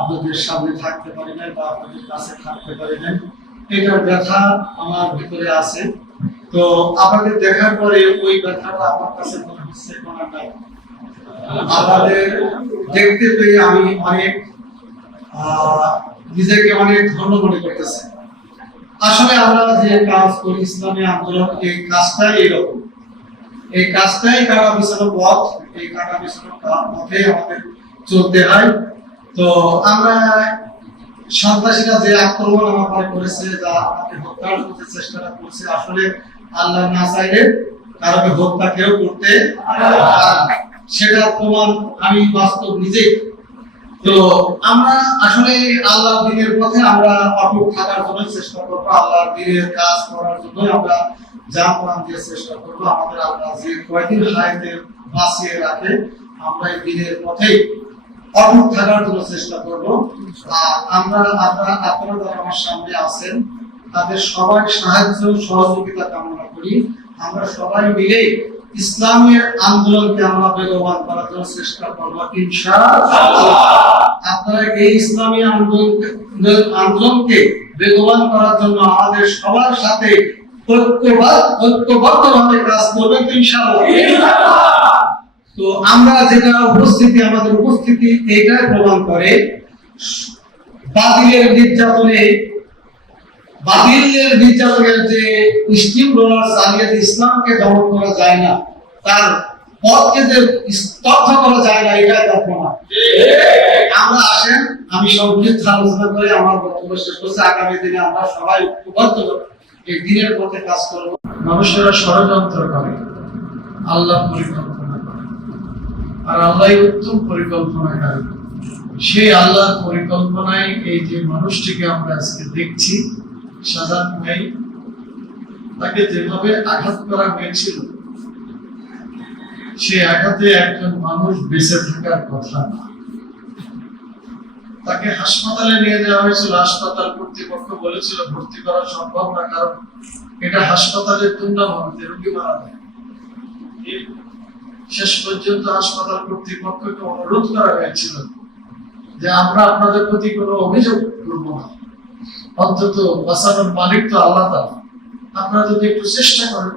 আপনাদের সামনে থাকতে পারি নাই বা আপনাদের কাছে থাকতে পারি নাই, এটার ব্যথা আমার ভিতরে আছে। তো আপনাদের দেখার পরে ওই ব্যথাটা আমার কাছে মনে হচ্ছে কোনো নাই। আপনাদের দেখতে পেয়ে আমি অনেক নিজেকে অনেক ধন্য মনে করতেছি। আসলে আমরা যে কাজ করি ইসলামী আন্দোলন, এই কাজটাই এরকম, এই কাজটাই কাটা বিছানো পথ, এই কাটা বিছানো পথে আমাদের চলতে হয়। তো আমরা সন্ত্রাসীরা যে আক্রমণ আমাদের করেছে, যা আমাকে হত্যার করতে চেষ্টা করছে, আসলে আল্লাহ না চাইলে কারণে হত্যা কেউ করতে সেটা প্রমাণ আমি বাস্তব নিজেই। তো আমরা আসলে আল্লাহর দ্বীনের পথে আমরা অটুট থাকার জন্য চেষ্টা করবো, আল্লাহর দ্বীনের কাজ করার জন্য আমরা যা প্রাণ দিয়ে চেষ্টা করবো। আমাদের আল্লাহ যে কয়দিন হায়াতে বাঁচিয়ে রাখে, আমরা এই দ্বীনের পথেই অটুট থাকার জন্য চেষ্টা করবো। আপনারা যারা আমার সামনে আছেন তাদের সবাই সাহায্য সহযোগিতা কামনা করি। আমরা সবাই মিলে ইসলামী আন্দোলনকে আমরা বেগবান করার জন্য চেষ্টা করবো ইনশাআল্লাহ। আপনারা এই ইসলামী আন্দোলনকে বেগবান করার জন্য আমাদের সবার সাথে ঐক্যবদ্ধভাবে কাজ করবেন ইনশাআল্লাহ। তো আমরা যেটা উপস্থিতি, আমাদের উপস্থিতি এইটাই প্রমাণ করে বাতিলের নির্যাতনের যে স্টিম রোলার চালিয়ে ইসলামকে দমন করা যায় না, তার পথকে যে স্তব্ধ করা যায় না, এটাই তার প্রমাণ। আমরা আসেন, আমি সংক্ষিপ্ত আলোচনা করে আমার বক্তব্য শেষ করছি। আগামী দিনে আমরা সবাই ঐক্যবদ্ধ এই দিনের পথে কাজ করব। মানুষেরা ষড়যন্ত্র করে, আল্লাহ পরিকল্পনা করে, আর আল্লাহই উত্তম পরিকল্পনাকারী। সেই আল্লাহর পরিকল্পনায় এই যে মানুষটিকে আমরা আজকে দেখছি, শাহজাহান ভাই, তাকে যেভাবে আঘাত করা হয়েছিল, সেই আঘাতে একজন মানুষ বেঁচে থাকার কথা না। তাকে হাসপাতালে নিয়ে যাওয়া হয়েছিল, হাসপাতাল কর্তৃপক্ষ বলেছিল ভর্তি করা সম্ভব না, কারণ এটা হাসপাতালের টুর্নামেন্ট, রোগী মারা যায়। শেষ পর্যন্ত হাসপাতাল কর্তৃপক্ষকে অনুরোধ করা হয়েছিল যে আমরা আপনাদের প্রতি কোনো অভিযোগ করবো না, অন্তত বাঁচানোর মালিক তো আল্লাহ তাআলা, আপনারা যদি একটু চেষ্টা করেন।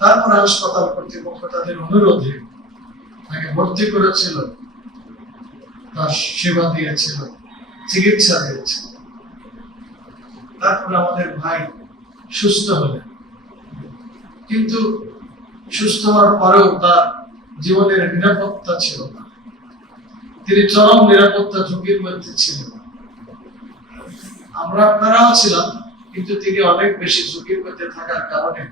তারপরে হাসপাতাল কর্তৃপক্ষ তাদের অনুরোধে তাকে ভর্তি করেছিল, তার সেবা দিয়েছিল, চিকিৎসা দিয়েছিল। তারপরে আমাদের ভাই সুস্থ হলেন, কিন্তু সুস্থ হওয়ার পরেও তার জীবনের নিরাপত্তা ছিল না। তিনি চরম নিরাপত্তা ঝুঁকির মধ্যে ছিলেন। আমরা আপনারাও ছিলাম, কিন্তু তিনি অনেক বেশি ঝুঁকির মধ্যে থাকার কারণে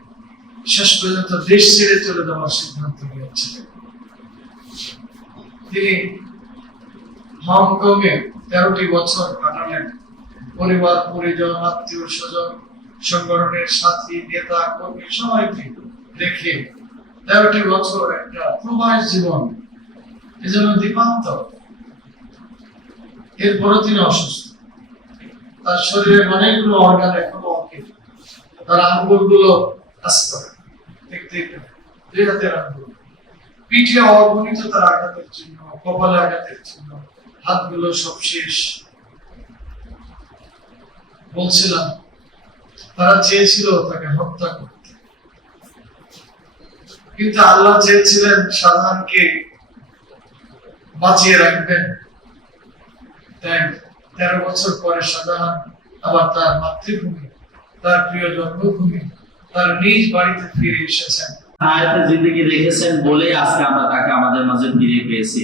শেষ পর্যন্ত দেশ ছেড়ে চলে যাওয়ার সিদ্ধান্ত নিয়েছিলেন। তিনি হংকং এ 13টি বছর কাটালেন। পরিবার, পরিজন, আত্মীয় স্বজন, সংগঠনের সাথী, নেতা, কর্মী সবাইকে রেখে 13টি বছর একটা প্রবাস জীবন, এজন্য দ্বীপান্তর। এরপরও তিনি অসুস্থ, তার শরীরের অনেকগুলো অর্গান এখনো অক্ষত, তার আঙ্গুলগুলো কাজ করে, দেখতে দুই হাতের আঙ্গুল, পিঠে অগণিত তার আঘাতের চিহ্ন, কপালে আঘাতের চিহ্ন, হাতগুলো সব শেষ। বলছিলাম তারা চেয়েছিল তাকে হত্যা করতে, কিন্তু আল্লাহ চেয়েছিলেন শাহজাহানকে বাঁচিয়ে রাখবেন। 13 বছর পরে শাহজাহান আবার তার মাতৃভূমি, তার প্রিয় জন্মভূমি, তার নিজ বাড়িতে ফিরে এসেছেন। হায়াতে জিন্দেগি রেখেছেন বলে আজকে আমরা তাকে আমাদের মাঝে ফিরে পেয়েছি।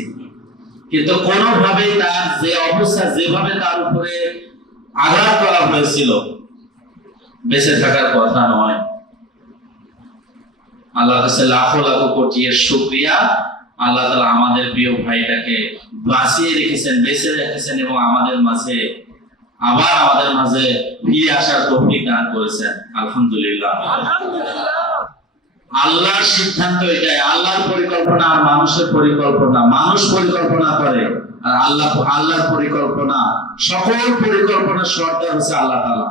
কিন্তু কোনোভাবে তার যে অবস্থা, যেভাবে তার উপরে আঘাত করা হয়েছিল, বেঁচে থাকার কথা নয়। আল্লাহর কাছে লাখো লাখো কোটি শুকরিয়া। আল্লাহ তাআলা আমাদের প্রিয় ভাইটাকে বাঁচিয়ে রেখেছেন, বেঁচে রেখেছেন এবং আমাদের মাঝে ফিরে আসার তৌফিক দান করেছেন। আলহামদুলিল্লাহ। আল্লাহর সিদ্ধান্ত এটাই, আল্লাহর পরিকল্পনা আর মানুষের পরিকল্পনা। মানুষ পরিকল্পনা করে আর আল্লাহর পরিকল্পনা, সকল পরিকল্পনার সর্দার হচ্ছে আল্লাহ তাআলা।